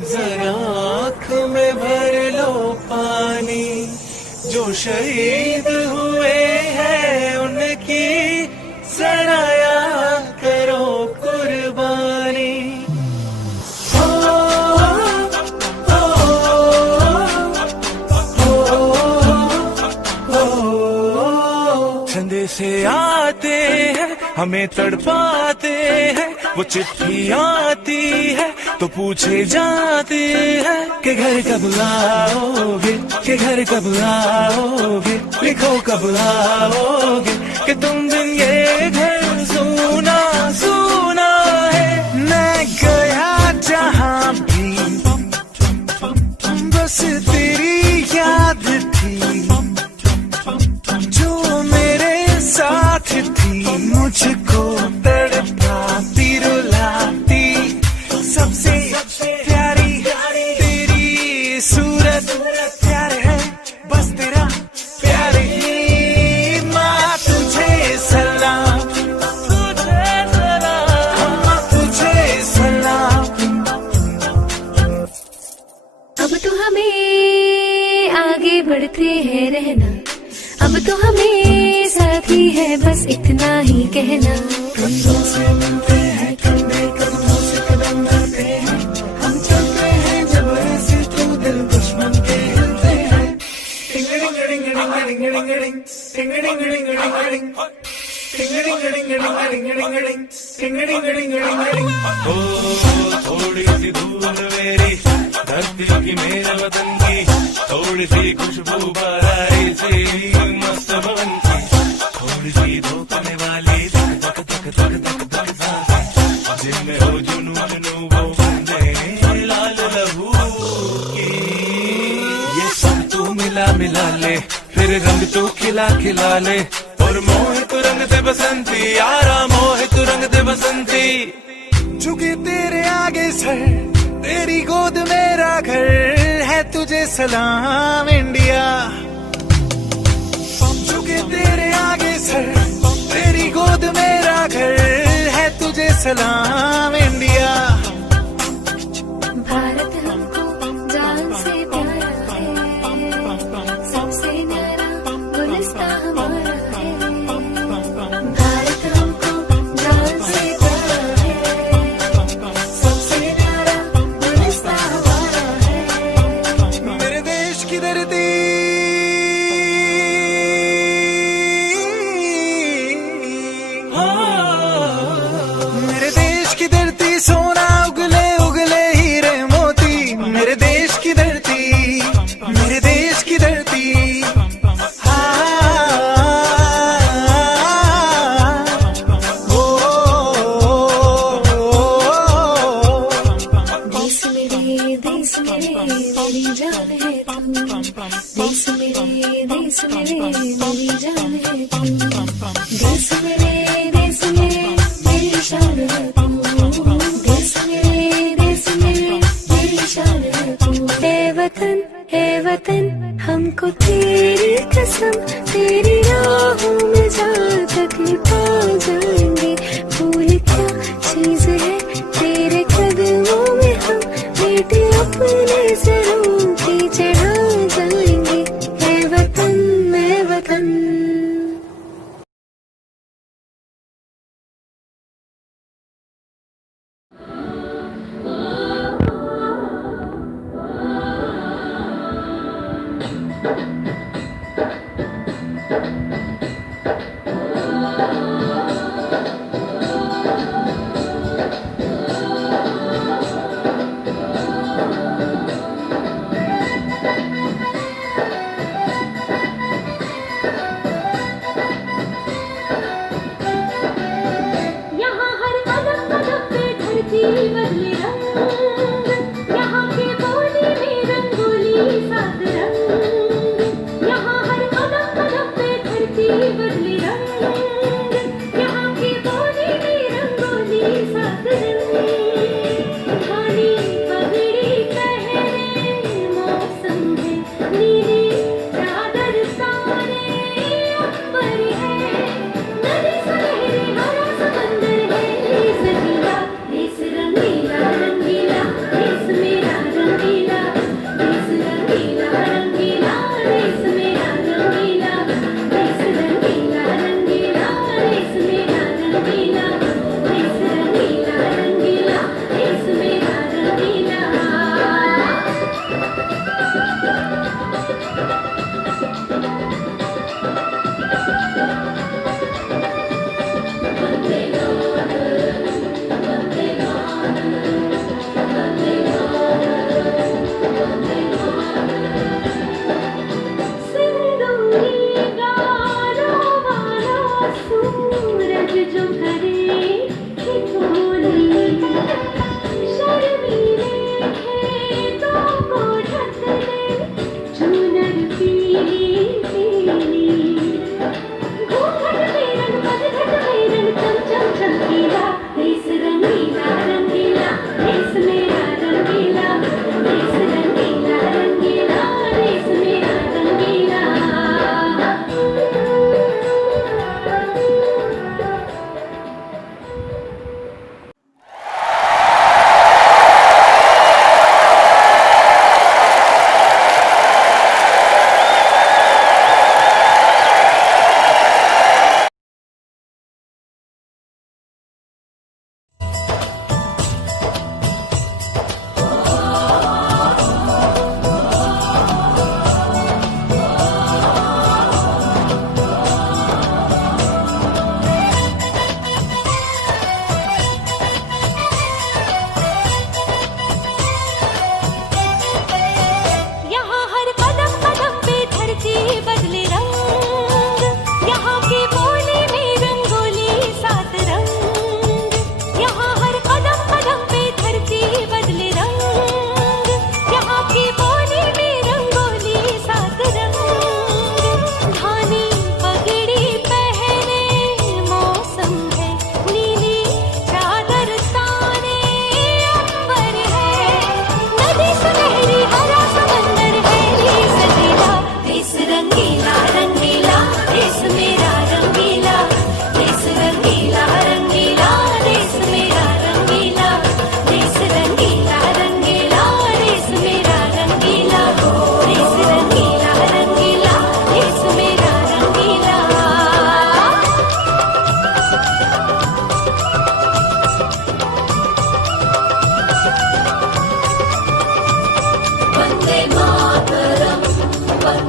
जरा आँख में भर लो पानी, जो शहीद हुए हैं उनकी सराया करो कुर्बानी। संदेशे आते हैं हमें तड़पाते हैं, वो चिट्ठी आती है तो पूछे जाते हैं कि घर कब आओगे, कि घर कब आओगे, लिखो कब आओगे, कि तुम दिन ये घर सुना सुना है। मैं गया जहाँ भी बस तेरी याद थी, जो मेरे साथ थी, मुझको तड़पाती रुलाती, सबसे प्यारी तेरी सूरत, प्यार है बस तेरा प्यार ही। माँ तुझे सलाम, तुझे सलाम, माँ तुझे सलाम। अब तो हमें आगे बढ़ते हैं रहना, अब तो हमें साथी है बस इतना ही कहना। कंधों से मिलते हैं, कंधे कदमों से कदम मिलते हैं, हम चलते हैं जब ऐसे तो दिल दुश्मन के हिलते हैं। टिंगडिंग डिंग डिंग डिंग डिंग डिंग, टिंगडिंग डिंग डिंग डिंग, टिंगडिंग डिंग डिंग डिंग डिंग डिंग, टिंगडिंग डिंग डिंग डिंग। ओ थोड़ी सी दूर मेरी धरती की, मेरे वतन की, थोड़ी सी खुशबू बराई सी मस्त बन की, थोड़ी सी धोखने वाली धक धक धक धक धक धक, जिनमें हो जुनून वो बंदे लाल लहू की। मिला मिला ले, फिर रंग तू खिला खिला ले। और मोहित रंग दे बसंती यारा, मोहित रंग दे बसंती। झुके तेरे आगे सर, तेरी गोद मेरा घर है, तुझे सलाम इंडिया। झुके तेरे आगे सर, तेरी गोद मेरा घर है, तुझे सलाम इंडिया। भारत हमको जान से प्यारा है, सबसे न्यारा गुलिस्तां हमारा है। भारत हमको जान से प्यारा है, सबसे न्यारा गुलिस्तां हमारा है। मेरे देश की धरती, मेरे देश की धरती सोना उगले उगले हीरे मोती। मेरे देश की धरती, मेरे देश की धरती। देश मेरे मेरी जान है तू, देश मेरे मेरी जान है तू। देश मेरे मेरी शान है तू, देश मेरे मेरी शान है तू। हे वतन हमको तेरी कसम, तेरी राहों में जहाँ तक पा जाएंगे। भूल क्या चीज है तेरे कदमों में, हम बेटे अपने सरों की चढ़ा जाएंगे। है वतन मैं वतन। यहाँ हर कदम कदम पे धरती बदले रंग, यहाँ के बोली में रंगोली सात रंग।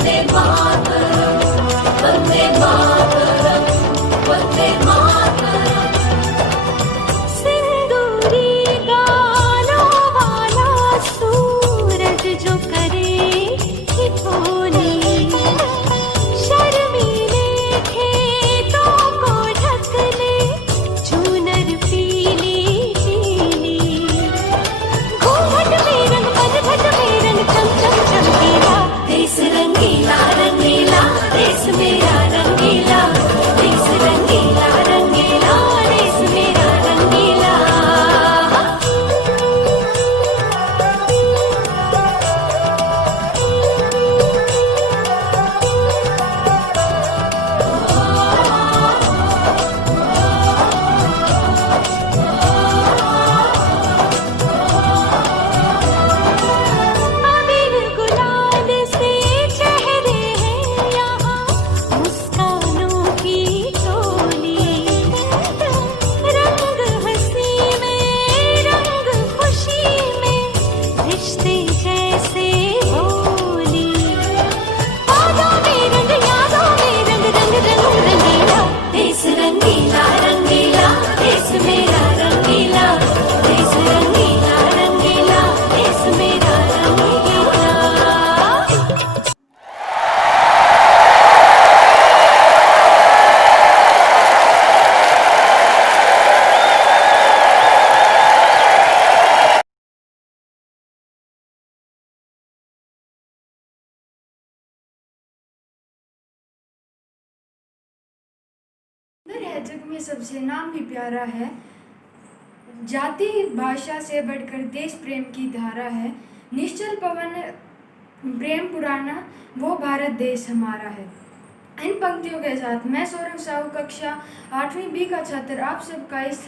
वंदे मातरम, वंदे मातरम, वंदे मातरम। सिंदूरी गालों वाला सूरज जो करे ठिठोली, शर्मीले खेतों को ढक ले चूनर पीली पीली। घूंघट में रंग पदघट में रंग चम चम चमकीला, देश रंगीला रंगीला, देश मेरा रंगीला, देश रंगीला रंगीला, देश मेरा रंगीला। अबीर गुलाल से चेहरे हैं यहाँ, मुस्कानों की टोली। रंग हंसी में रंग खुशी में, रिश्ते जैसे होली। यादों में रंग रंग रंग रंगीला, देश रंगीला रंगीला, देश मेरा रंगीला, देश रंगीला रंगीला, देश मेरा रंगीला। सुंदर है जग में सबसे नाम भी प्यारा है, जाति भाषा से बढ़कर देश प्रेम की धारा है। निश्चल पवन प्रेम पुराना, वो भारत देश हमारा है। इन पंक्तियों के साथ मैं सौरभ साहू कक्षा 8वीं बी का छात्र आप सबका इस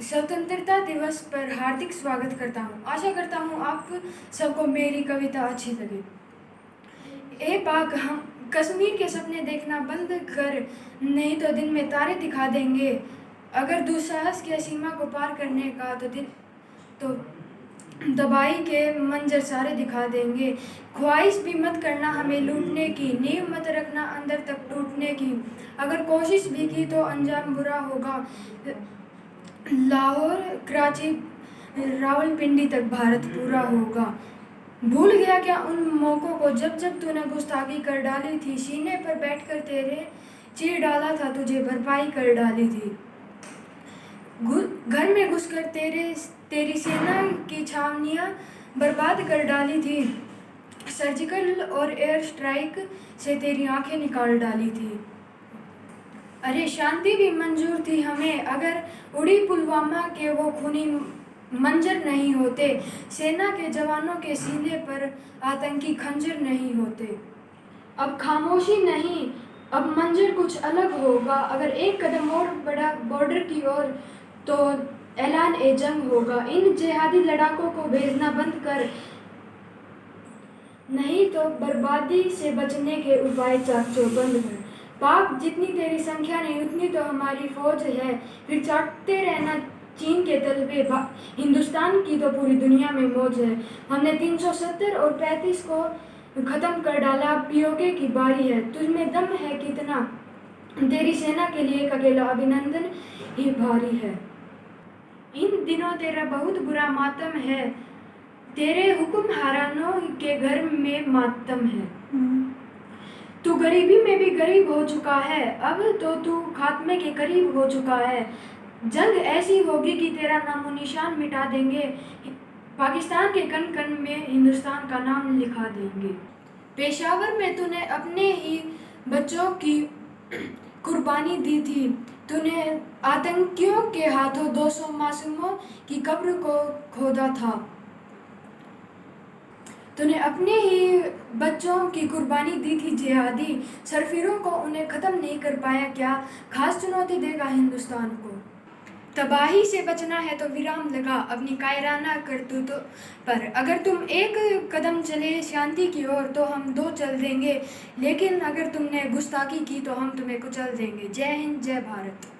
स्वतंत्रता दिवस पर हार्दिक स्वागत करता हूँ। आशा करता हूँ आप सबको मेरी कविता अच्छी लगे। ए पाक, हम कश्मीर के सपने देखना बंद कर, नहीं तो दिन में तारे दिखा देंगे। अगर दुस्साहस के सीमा को पार करने का तो तबाही के मंजर सारे दिखा देंगे। ख्वाहिश भी मत करना हमें लूटने की, नींव मत रखना अंदर तक टूटने की। अगर कोशिश भी की तो अंजाम बुरा होगा। लाहौर, कराची, रावलपिंडी तक भारत पूरा होगा। भूल गया क्या उन मौक़ों को जब जब तूने गुस्ताखी कर डाली थी, सीने पर बैठकर तेरे चीर डाला था, तुझे भरपाई कर डाली थी। घर में घुसकर तेरी सेना की छावनियाँ बर्बाद कर डाली थी। सर्जिकल और एयर स्ट्राइक से तेरी आंखें निकाल डाली थी। अरे शांति भी मंजूर थी हमें, अगर उड़ी पुलवामा के वो खूनी मंजर नहीं होते। सेना के जवानों के सीने पर आतंकी खंजर नहीं होते। अब खामोशी नहीं, अब मंजर कुछ अलग होगा। अगर एक कदम और बढ़ा बॉर्डर की ओर तो ऐलान ए जंग होगा। इन जिहादी लड़ाकों को भेजना बंद कर, नहीं तो बर्बादी से बचने के उपाय चाक चौबंद कर। पाक, जितनी तेरी संख्या नहीं उतनी तो हमारी फौज है, फिर चाटते रहना चीन के तलबे। हिंदुस्तान की तो पूरी दुनिया में मौज है। हमने 370 और 35 को ख़त्म कर डाला, अब पीओके की बारी है। तुझमें दम है कितना, तेरी सेना के लिए एक अकेला अभिनंदन ही भारी है। इन दिनों तेरा बहुत बुरा मातम है, तेरे हुक्म हारानों के घर में मातम है। तू गरीबी में भी गरीब हो चुका है, अब तो तू खात्मे के करीब हो चुका है। जंग ऐसी होगी कि तेरा नामो निशान मिटा देंगे, पाकिस्तान के कण कण में हिंदुस्तान का नाम लिखा देंगे। पेशावर में तूने अपने ही बच्चों की कुर्बानी दी थी, तूने आतंकियों के हाथों 200 मासूमों की कब्र को खोदा था। तूने अपने ही बच्चों की कुर्बानी दी थी जिहादी सरफिरों को, उन्हें ख़त्म नहीं कर पाया क्या? खास चुनौती देगा हिंदुस्तान को। तबाही से बचना है तो विराम लगा अपनी कायराना करतूतों पर। अगर तुम एक कदम चले शांति की ओर तो हम 2 चल देंगे, लेकिन अगर तुमने गुस्ताखी की तो हम तुम्हें कुचल देंगे। जय हिंद, जय भारत।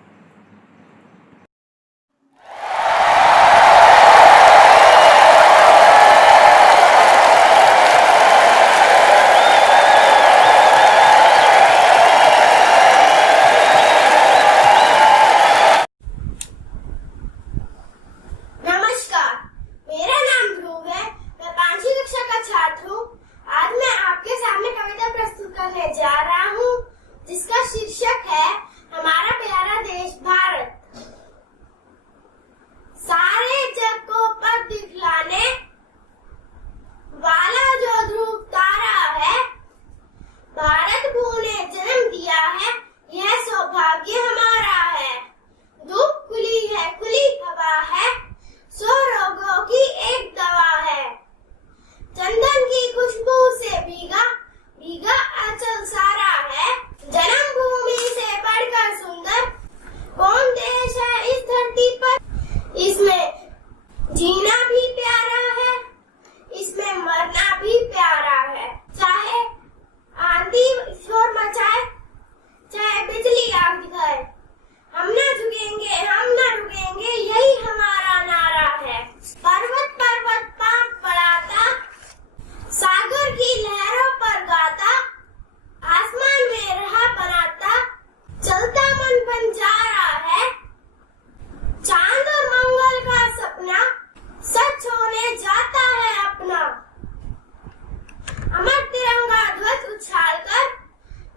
उछालकर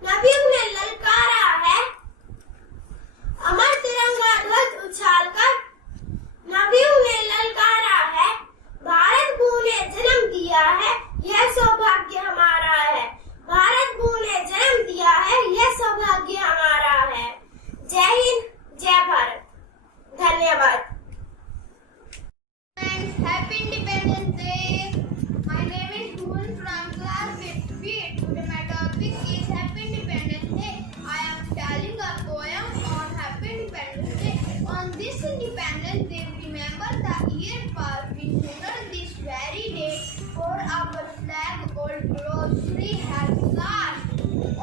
नबियों ने ललकारा है। अमर तिरंगा ध्वज उछालकर नबियों ने ललकारा है। भारत भू ने जन्म दिया है, यह सौभाग्य हमारा है। भारत भू ने जन्म दिया है, यह सौभाग्य हमारा है। जय हिंद, जय भारत। धन्यवाद। Happy Independence Day. My name is Bhuvan from class 5th. Today my topic is Happy Independence Day. I am telling a poem on Happy Independence Day. On this Independence Day, remember the year past. We honor this very day for our flag old glory has lost.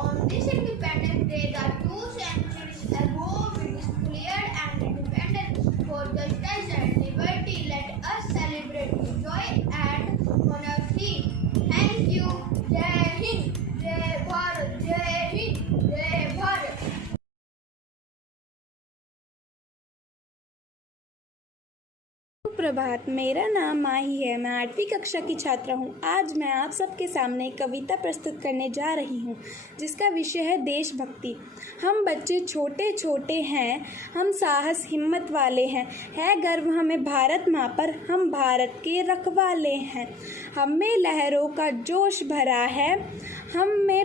On this Independence Day, the 2 centuries ago, we declared an independence for justice and liberty. Let us celebrate with joy and honesty. Thank you. Jai Hind, Jai Bharat, Jai Hind, Jai Bharat. सुप्रभात, मेरा नाम माही है। मैं 8वीं कक्षा की छात्रा हूँ। आज मैं आप सबके सामने एक कविता प्रस्तुत करने जा रही हूँ जिसका विषय है देशभक्ति। हम बच्चे छोटे छोटे हैं, हम साहस हिम्मत वाले हैं, है गर्व हमें भारत माँ पर, हम भारत के रखवाले हैं। हम में लहरों का जोश भरा है, हम में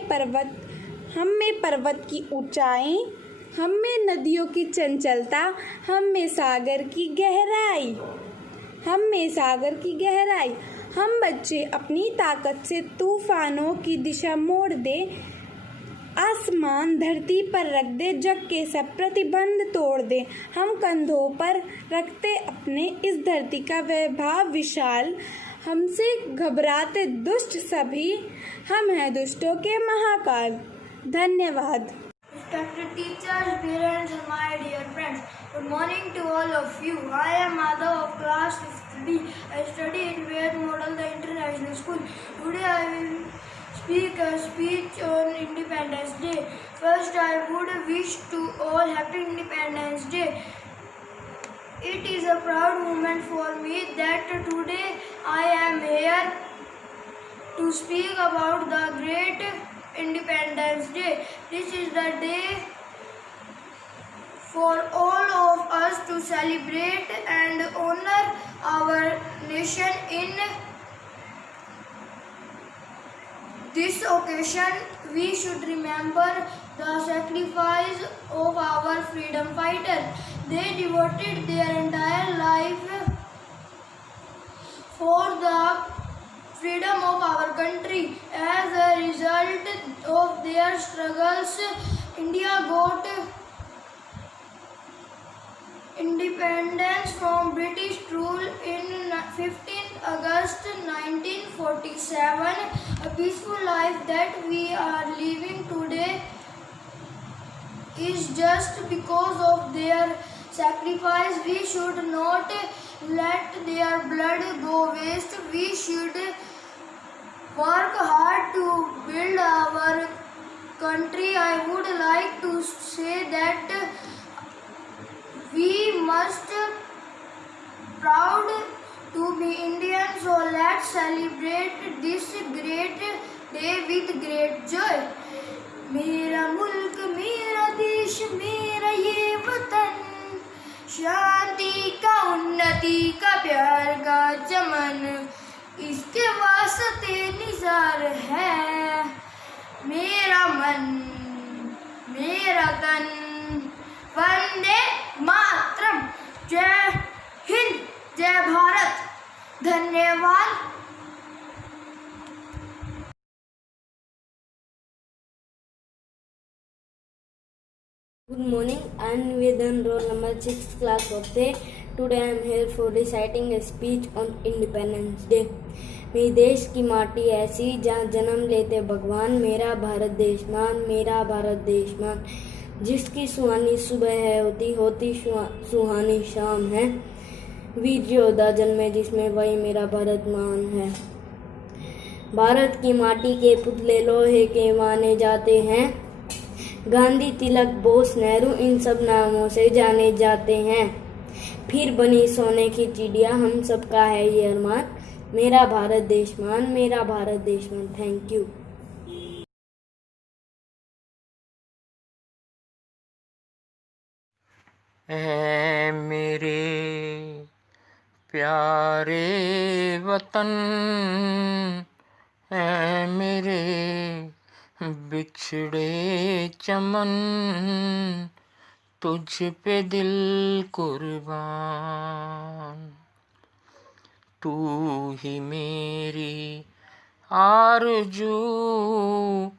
पर्वत की ऊंचाई, हम में नदियों की चंचलता, हम में सागर की गहराई, हम बच्चे अपनी ताकत से तूफानों की दिशा मोड़ दे, आसमान धरती पर रख दे, जग के सब प्रतिबंध तोड़ दे। हम कंधों पर रखते अपने इस धरती का वैभव विशाल, हमसे घबराते दुष्ट सभी, हम हैं दुष्टों के महाकाल। धन्यवाद। Respected teachers, parents, and my dear friends, good morning to all of you. I am Madhav of class 5th B. I study in Ved Model, the International School. Today I will speak a speech on Independence Day. First, I would wish to all Happy Independence Day. It is a proud moment for me that today I am here to speak about the great Independence Day. This is the day for all of us to celebrate and honor our nation. In this occasion, we should remember the sacrifice of our freedom fighters. They devoted their entire life for the freedom of our country. As a result of their struggles, India got independence from British rule in 15th August 1947. A peaceful life that we are living today is just because of their sacrifice. We should not let their blood go waste. We should work hard to build our country. I would like to say that we must proud to be Indian, so let's celebrate this great day with great joy. मेरा मुल्क, मेरा देश, मेरा ये वतन, शांति का, उन्नति का, प्यार का चमन, इसके वास्ते निसार है मेरा मन, मेरा तन। वंदे मातरम। जय हिंद, जय भारत। धन्यवाद। Good morning, I am Nivedan, roll number 6, class 4th. Today I am here for reciting a speech on Independence Day. मेरे देश की माटी ऐसी जहाँ जन्म लेते भगवान, मेरा भारत देश मान, मेरा भारत देश मान। जिसकी सुहानी सुबह है होती सुहानी शाम है। वीर योद्धा जन्मे जिसमें वही मेरा भारत मान है। भारत की माटी के पुतले लोहे के माने जाते हैं। गांधी, तिलक, बोस, नेहरू इन सब नामों से जाने जाते हैं। फिर बनी सोने की चिड़िया, हम सबका है ये अरमान, मेरा भारत देश मान, मेरा भारत देश मान। Thank you. ऐ मेरे प्यारे वतन, ऐ मेरे बिछड़े चमन, तुझ पे दिल कुर्बान। तू ही मेरी आरज़ू,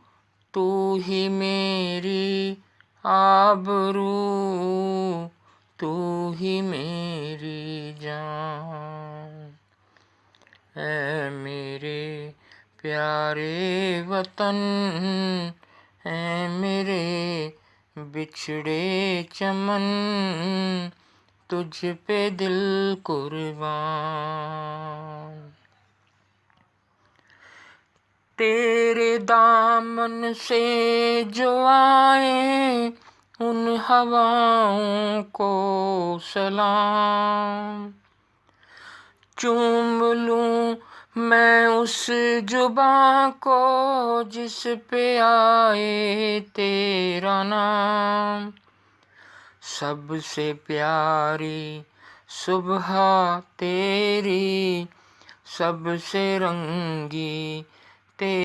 तू ही मेरी आबरू, तू ही मेरी जान। ऐ मेरे प्यारे वतन, ऐ मेरे बिछड़े चमन, तुझ पे दिल कुर्बान। तेरे दामन से जो आए उन हवाओं को सलाम। चूम लूं मैं उस जुबां को जिस पे आए तेरा नाम। सबसे प्यारी सुबह तेरी, सबसे रंगी तेरी